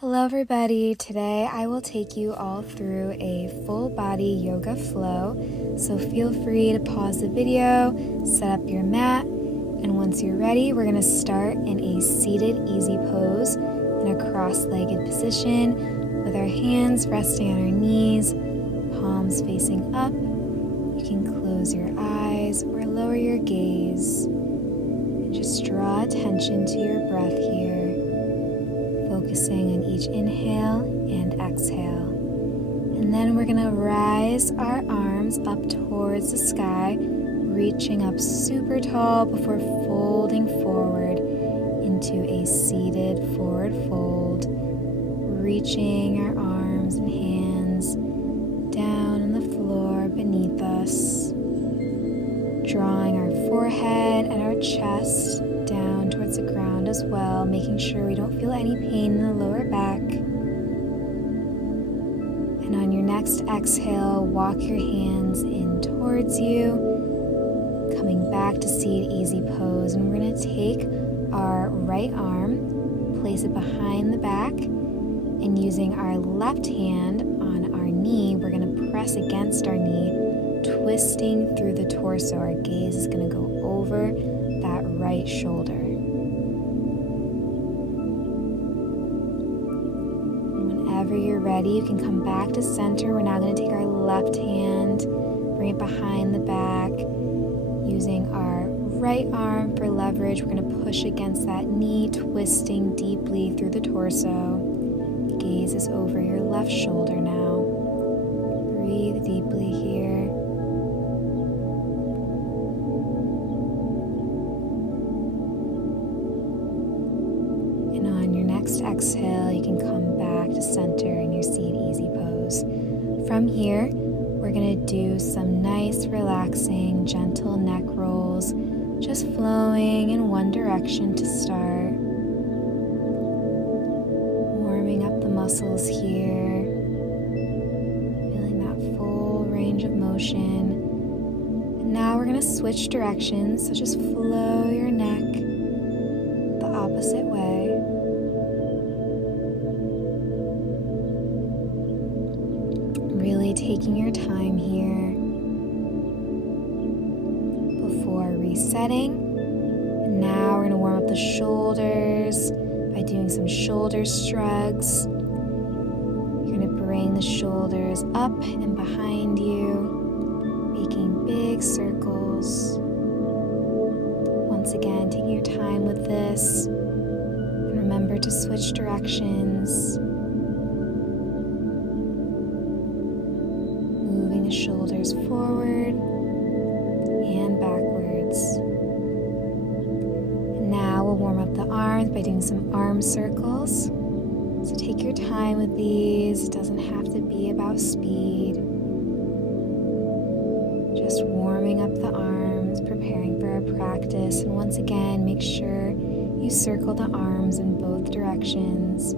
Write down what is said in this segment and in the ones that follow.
Hello everybody, today I will take you all through a full body yoga flow, so feel free to pause the video, set up your mat, and once you're ready, we're going to start in a seated easy pose in a cross-legged position with our hands resting on our knees, palms facing up. You can close your eyes or lower your gaze and just draw attention to your breath here, focusing on each inhale and exhale. And then we're going to rise our arms up towards the sky, reaching up super tall before folding forward into a seated forward fold, reaching our arms and hands down on the floor beneath us, drawing our forehead and our chest down towards the ground as well, making sure we don't feel any pain in the lower back. And on your next exhale, walk your hands in towards you, coming back to seated easy pose. And we're going to take our right arm, place it behind the back, and using our left hand on our knee, we're going to press against our knee, twisting through the torso. Our gaze is going to go over that right shoulder. Whenever you're ready, you can come back to center. We're now going to take our left hand, bring it behind the back. Using our right arm for leverage, we're going to push against that knee, twisting deeply through the torso. Gaze is over your left shoulder now. Breathe deeply here. And on your next exhale, you can come back to center in your seated easy pose. From here, we're going to do some nice, relaxing, gentle neck rolls, just flowing in one direction to start. Warming up the muscles here, feeling that full range of motion. And now we're going to switch directions, so just flow your neck the opposite way. Really taking your time here before resetting. And now we're going to warm up the shoulders by doing some shoulder shrugs. You're going to bring the shoulders up and behind you, making big circles. Once again, taking your time with this, and remember to switch directions. Moving the shoulders forward and backwards. And now we'll warm up the arms by doing some arm circles. So take your time with these. It doesn't have to be about speed. Just warming up the arms, preparing for our practice. And once again, make sure you circle the arms in both directions,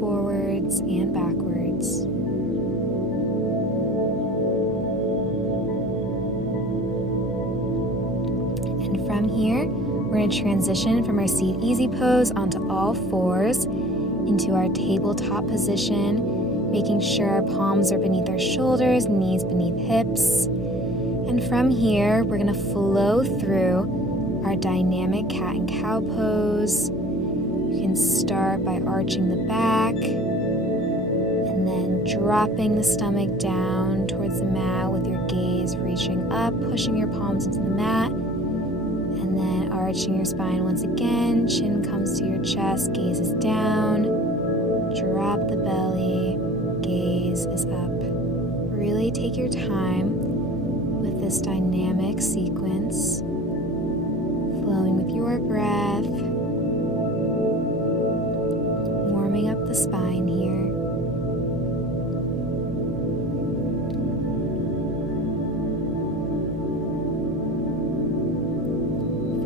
forwards and backwards. And from here, we're going to transition from our seat easy pose onto all fours into our tabletop position, making sure our palms are beneath our shoulders, knees beneath hips. And from here, we're going to flow through our dynamic cat and cow pose. You can start by arching the back and then dropping the stomach down towards the mat with your gaze reaching up, pushing your palms into the mat. And then arching your spine once again, chin comes to your chest, gaze is down, drop the belly, gaze is up. Really take your time with this dynamic sequence, flowing with your breath, warming up the spine here.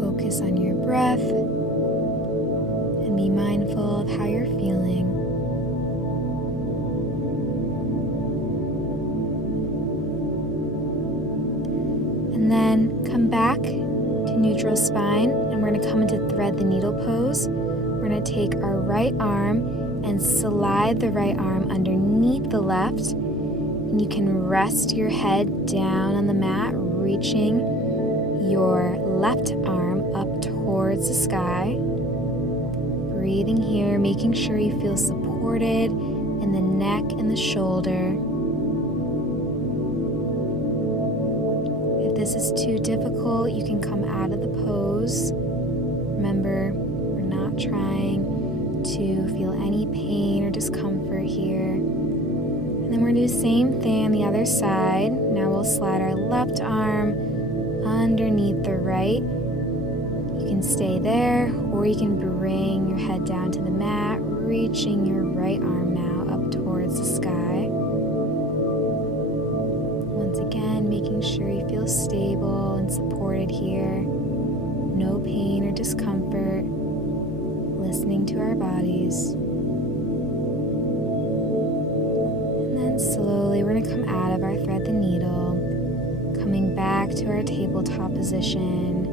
Focus on your breath and be mindful of how you're feeling. And then come back to neutral spine, and we're going to come into thread the needle pose. We're going to take our right arm and slide the right arm underneath the left. And you can rest your head down on the mat, reaching your left arm up towards the sky. Breathing here, making sure you feel supported in the neck and the shoulder. If this is too difficult, you can come out of the pose. Remember, we're not trying to feel any pain or discomfort here. And then we're going to do the same thing on the other side. Now we'll slide our left arm underneath the right. You can stay there, or you can bring your head down to the mat, reaching your right arm now up towards the sky. Once again, making sure you feel stable and supported here. No pain or discomfort. Listening to our bodies. And then slowly we're going to come out of our thread the needle, coming back to our tabletop position.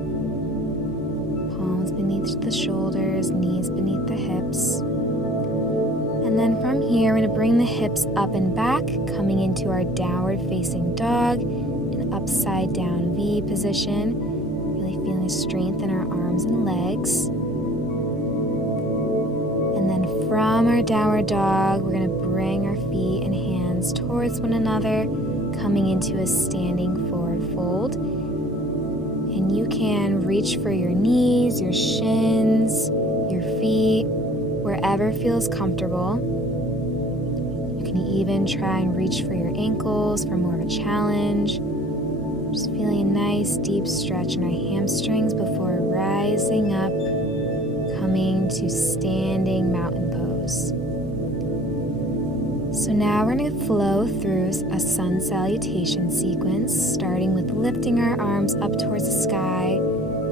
Palms beneath the shoulders, knees beneath the hips. And then from here, we're going to bring the hips up and back, coming into our downward facing dog, an upside down V position. Really feeling strength in our arms and legs. And then from our downward dog, we're going to bring our feet and hands towards one another, coming into a standing forward fold. And you can reach for your knees, your shins, your feet, wherever feels comfortable. You can even try and reach for your ankles for more of a challenge. Just feeling a nice deep stretch in our hamstrings before rising up, coming to standing mountain pose. So now we're going to flow through a sun salutation sequence, starting with lifting our arms up towards the sky,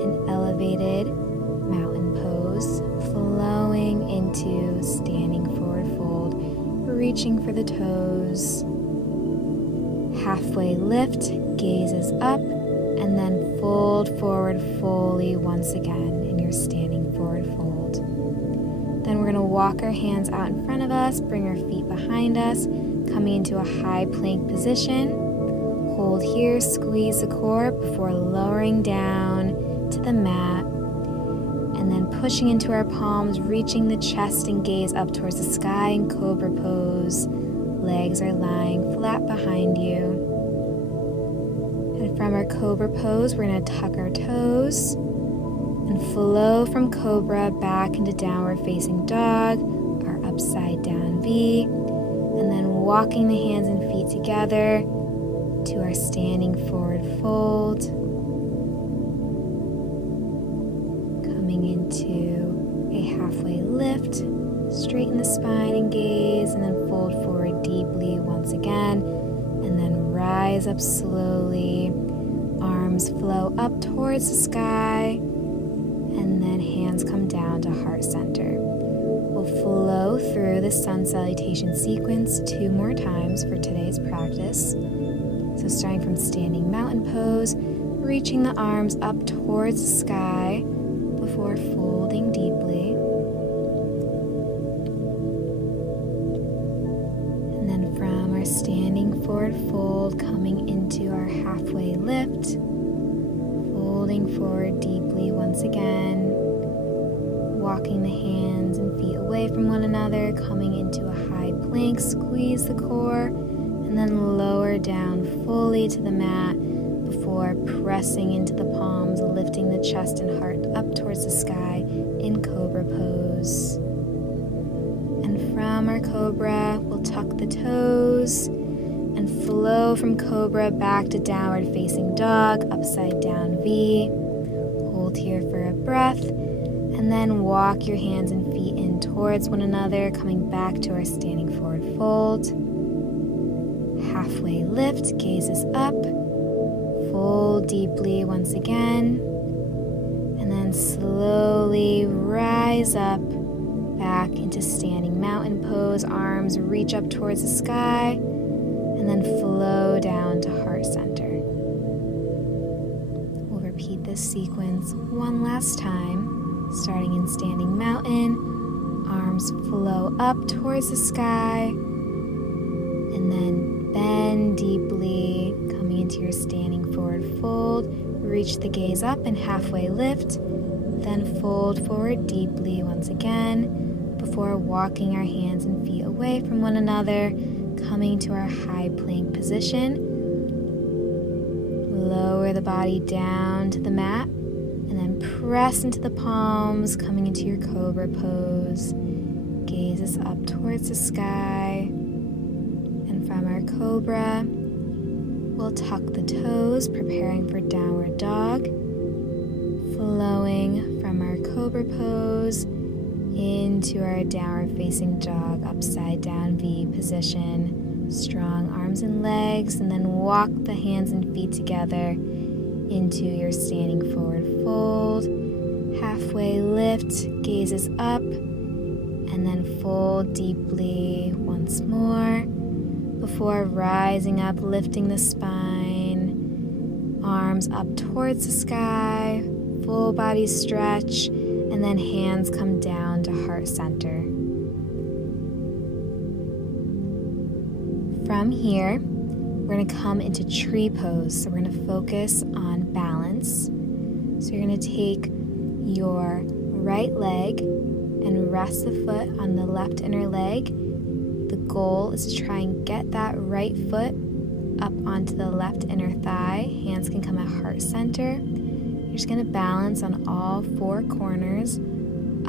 an elevated mountain pose, flowing into standing forward fold, reaching for the toes. Halfway lift, gazes up, and then fold forward fully once again in your standing forward fold. Then we're going to walk our hands out in front of us, bring our feet behind us, coming into a high plank position. Hold here, squeeze the core before lowering down to the mat. And then pushing into our palms, reaching the chest and gaze up towards the sky in cobra pose. Legs are lying flat behind you. And from our cobra pose, we're going to tuck our toes and flow from cobra back into downward facing dog, our upside down V, and then walking the hands and feet together to our standing forward fold, coming into a halfway lift, straighten the spine and gaze, and then fold forward deeply once again, and then rise up slowly, arms flow up towards the sky, and then hands come down to heart center. We'll flow through the sun salutation sequence 2 more times for today's practice. So starting from standing mountain pose, reaching the arms up towards the sky before folding deeply. And then from our standing forward fold, coming into our halfway lift, folding forward deeply once again, walking the hands and feet away from one another, coming into a high plank, squeeze the core, and then lower down fully to the mat before pressing into the palms, lifting the chest and heart up towards the sky in cobra pose. And from our cobra, we'll tuck the toes and flow from cobra back to downward facing dog, upside down V. Hold here for a breath, and then walk your hands and feet in towards one another, coming back to our standing forward fold. Halfway lift, gazes up, fold deeply once again, and then slowly rise up back into standing mountain pose. Arms reach up towards the sky, and then flow down to heart center. We'll repeat this sequence one last time, starting in standing mountain, arms arms flow up towards the sky, and then bend deeply, coming into your standing forward fold. Reach the gaze up and halfway lift, then fold forward deeply once again before walking our hands and feet away from one another, coming to our high plank position. Lower the body down to the mat and then press into the palms, coming into your cobra pose. Gaze is up towards the sky, and from our cobra, we'll tuck the toes, preparing for downward dog, flowing from our cobra pose into our downward facing dog, upside down V position. Strong arms and legs, and then walk the hands and feet together into your standing forward fold. Halfway lift, gazes up, and then fold deeply once more before rising up, lifting the spine, arms up towards the sky, full body stretch, and then hands come down to heart center. From here, we're going to come into tree pose. So we're going to focus on balance. So you're going to take your right leg and rest the foot on the left inner leg. The goal is to try and get that right foot up onto the left inner thigh. Hands can come at heart center. You're just going to balance on all four corners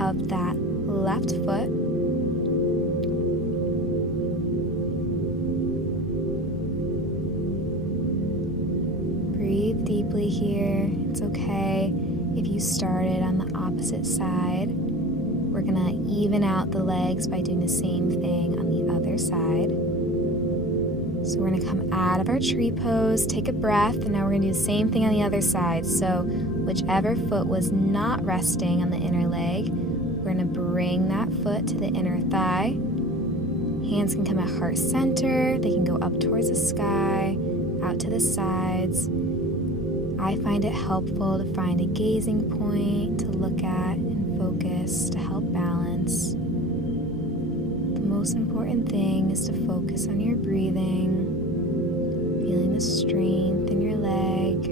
of that left foot. Breathe deeply here. It's okay if you started on the opposite side. We're going to even out the legs by doing the same thing on the other side. So we're going to come out of our tree pose, take a breath, and now we're going to do the same thing on the other side. So whichever foot was not resting on the inner leg, we're going to bring that foot to the inner thigh. Hands can come at heart center. They can go up towards the sky, out to the sides. I find it helpful to find a gazing point to look at and focus to help balance. The most important thing is to focus on your breathing, feeling the strength in your leg.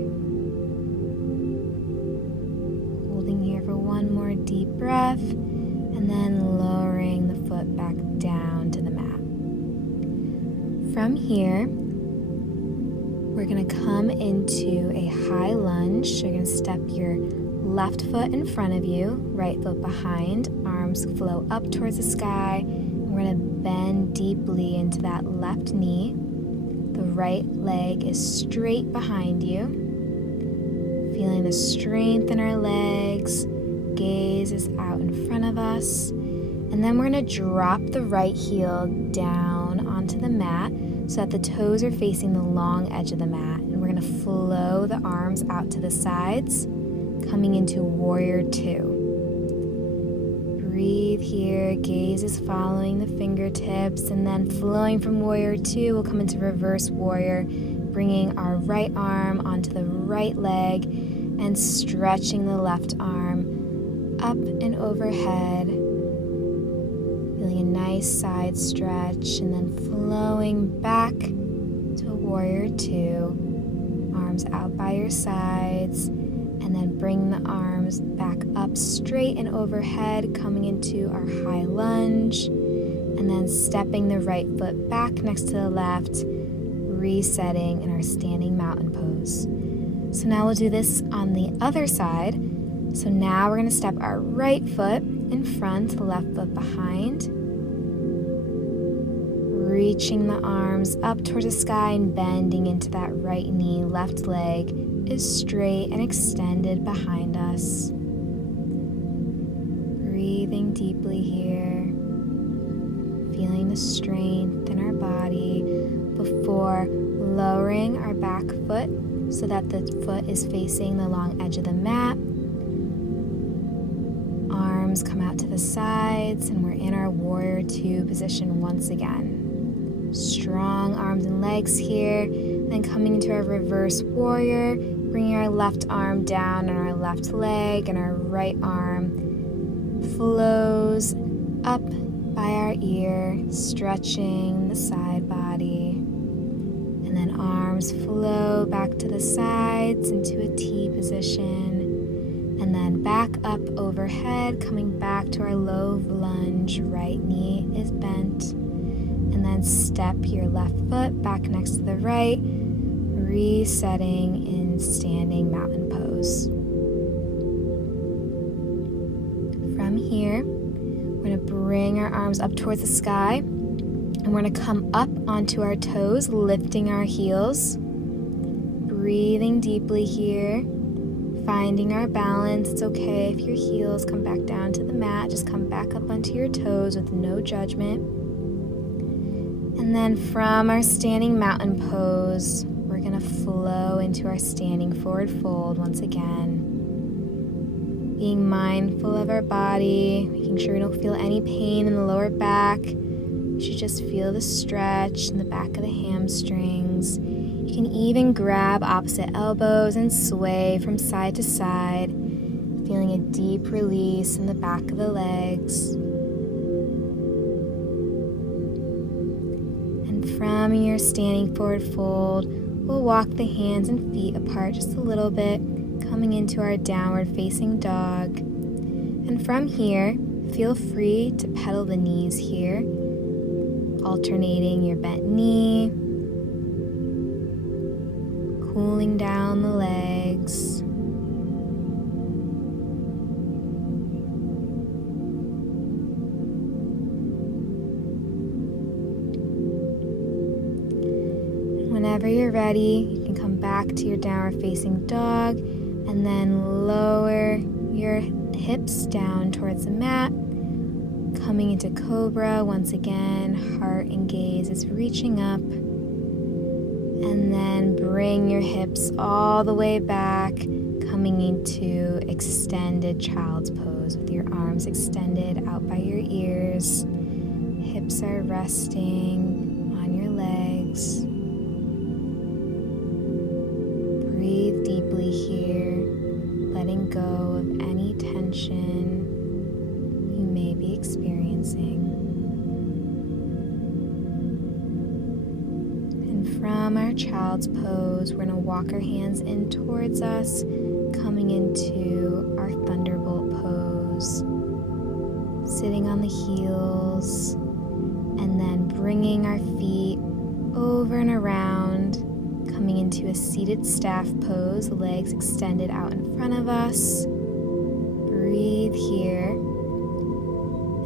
Holding here for one more deep breath, and then lowering the foot back down to the mat. From here, we're going to come into a high lunge. So you're going to step your left foot in front of you, right foot behind, arms flow up towards the sky. And we're going to bend deeply into that left knee. The right leg is straight behind you. Feeling the strength in our legs. Gaze is out in front of us. And then we're going to drop the right heel down onto the mat, so that the toes are facing the long edge of the mat. And we're going to flow the arms out to the sides, coming into Warrior Two. Breathe here, gaze is following the fingertips, and then flowing from Warrior Two, we'll come into Reverse Warrior, bringing our right arm onto the right leg and stretching the left arm up and overhead. Feeling a nice side stretch, and then flowing back to Warrior Two. Arms out by your sides, and then bring the arms back up straight and overhead, coming into our high lunge, and then stepping the right foot back next to the left, resetting in our standing mountain pose. So now we'll do this on the other side. So now we're going to step our right foot in front, the left foot behind, reaching the arms up towards the sky and bending into that right knee. Left leg is straight and extended behind us. Breathing deeply here, feeling the strength in our body before lowering our back foot so that the foot is facing the long edge of the mat. Arms come out to the sides, and we're in our Warrior Two position once again. Strong arms and legs here, then coming into our Reverse Warrior, bringing our left arm down on our left leg, and our right arm flows up by our ear, stretching the side body. And then arms flow back to the sides into a T position. And then back up overhead, coming back to our low lunge. Right knee is bent. And then step your left foot back next to the right, resetting in standing mountain pose. From here, we're going to bring our arms up towards the sky, and we're going to come up onto our toes, lifting our heels, breathing deeply here, finding our balance. It's okay if your heels come back down to the mat, just come back up onto your toes with no judgment. And then from our standing mountain pose, we're going to flow into our standing forward fold once again. Being mindful of our body, making sure we don't feel any pain in the lower back. You should just feel the stretch in the back of the hamstrings. You can even grab opposite elbows and sway from side to side, feeling a deep release in the back of the legs. And from your standing forward fold, we'll walk the hands and feet apart just a little bit, coming into our downward facing dog. And from here, feel free to pedal the knees here, alternating your bent knee, cooling down the legs. Whenever you're ready, you can come back to your downward facing dog and then lower your hips down towards the mat, coming into cobra. Once again, heart and gaze is reaching up, and then bring your hips all the way back, coming into extended child's pose with your arms extended out by your ears. Hips are resting on your legs. Breathe deeply here, letting go of any tension you may be experiencing. And from our child's pose, we're going to walk our hands in towards us, coming into our thunderbolt pose, sitting on the heels, and then bringing our feet over and around, coming into a seated staff pose, legs extended out in front of us. Breathe here.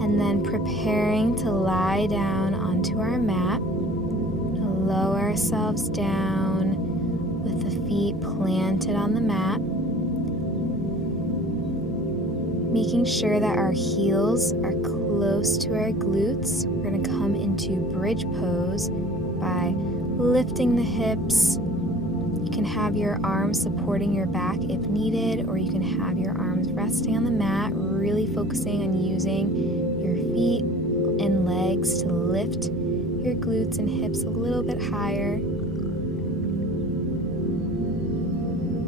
And then preparing to lie down onto our mat. Lower ourselves down with the feet planted on the mat. Making sure that our heels are close to our glutes. We're going to come into bridge pose by lifting the hips. You can have your arms supporting your back if needed, or you can have your arms resting on the mat, really focusing on using your feet and legs to lift your glutes and hips a little bit higher.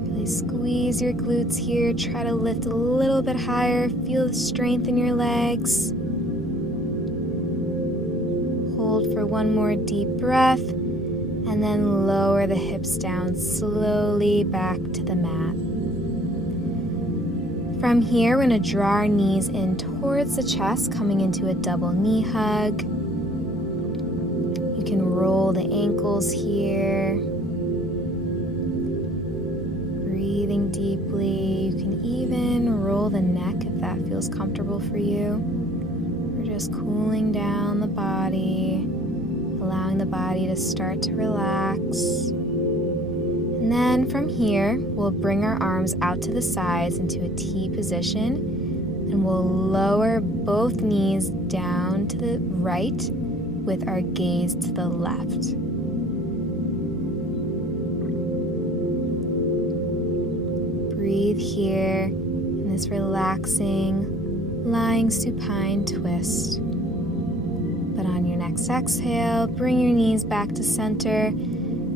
Really squeeze your glutes here. Try to lift a little bit higher. Feel the strength in your legs. Hold for one more deep breath. And then lower the hips down slowly back to the mat. From here, we're going to draw our knees in towards the chest, coming into a double knee hug. You can roll the ankles here. Breathing deeply. You can even roll the neck if that feels comfortable for you. We're just cooling down the body, allowing the body to start to relax. And then from here, we'll bring our arms out to the sides into a T position, and we'll lower both knees down to the right with our gaze to the left. Breathe here in this relaxing, lying supine twist. But on your next exhale, bring your knees back to center,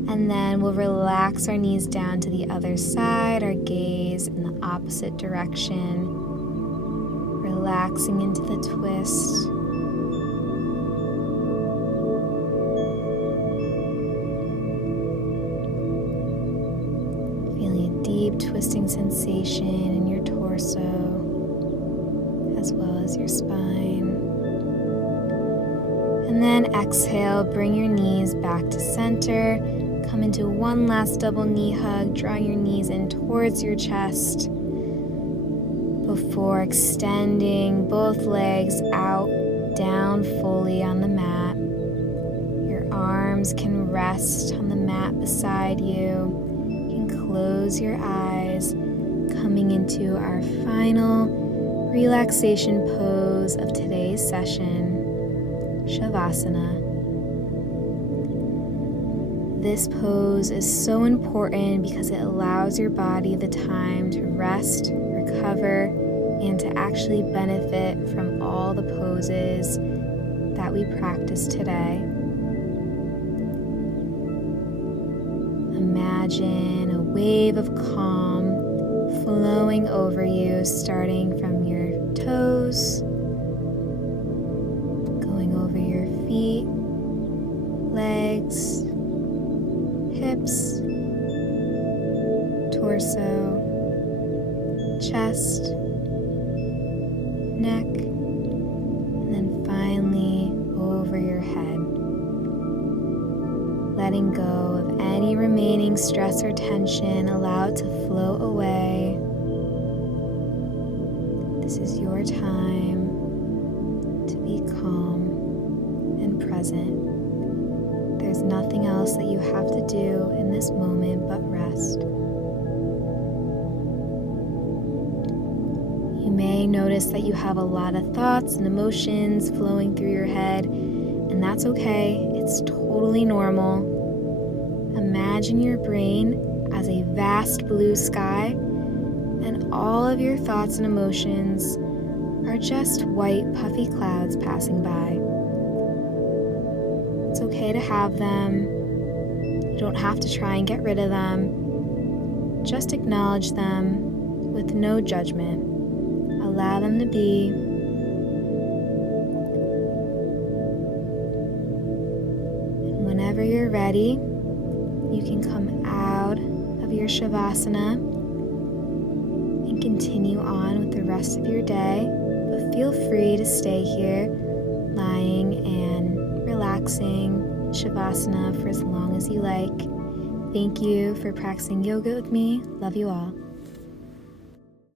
and then we'll relax our knees down to the other side, our gaze in the opposite direction, relaxing into the twist. twisting sensation in your torso as well as your spine. And then exhale, bring your knees back to center. Come into one last double knee hug, drawing your knees in towards your chest before extending both legs out, down fully on the mat. Your arms can rest on the mat beside you. You can close your eyes, coming into our final relaxation pose of today's session, Shavasana. This pose is so important because it allows your body the time to rest, recover, and to actually benefit from all the poses that we practice today. Imagine a wave of calm flowing over you, starting from your toes, going over your feet, legs, hips, torso, chest, neck, and then finally over your head. Letting go of any remaining stress or tension, allow it to flow away. This is your time to be calm and present. There's nothing else that you have to do in this moment but rest. You may notice that you have a lot of thoughts and emotions flowing through your head, and that's okay. It's totally normal. Imagine your brain as a vast blue sky, and all of your thoughts and emotions are just white puffy clouds passing by. It's okay to have them. You don't have to try and get rid of them. Just acknowledge them with no judgment. Allow them to be. And whenever you're ready, you can come out of your Shavasana and continue on with the rest of your day. But feel free to stay here, lying and relaxing Shavasana for as long as you like. Thank you for practicing yoga with me. Love you all.